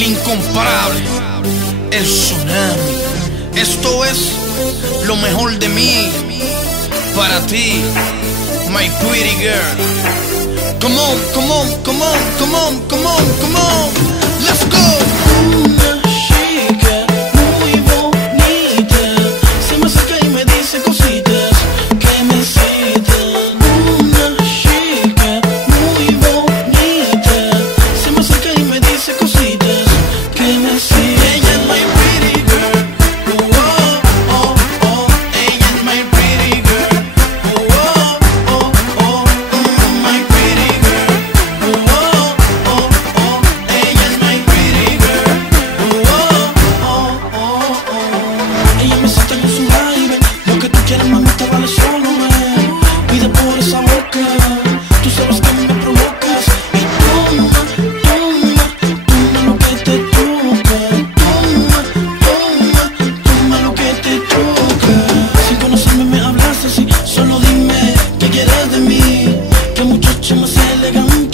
el incomparable, el tsunami. Esto es lo mejor de mí para ti, my pretty girl. Come on, come on, come on, come on, come on, come on. Let's go. Una chica muy bonita se me acerca y me dice cositas que me excitan. Una chica muy bonita se me acerca y me dice cositas que me excitan. Ella es my pretty girl. Oh, oh, oh. Ella es my pretty girl. Oh, oh, oh. My pretty girl. Oh, oh, oh. Ella es my pretty girl. Oh, oh, oh, oh. Ella me saca en su baile. Lo que tú quieras, mamita, vale solo, man. Pide por esa boca. Tú sabes que me provocas. Y toma, toma, toma lo que te toca. Toma, toma, toma lo que te toca. Sin conocerme me hablas así. Solo dime qué quieres de mí. Que muchacha más elegante.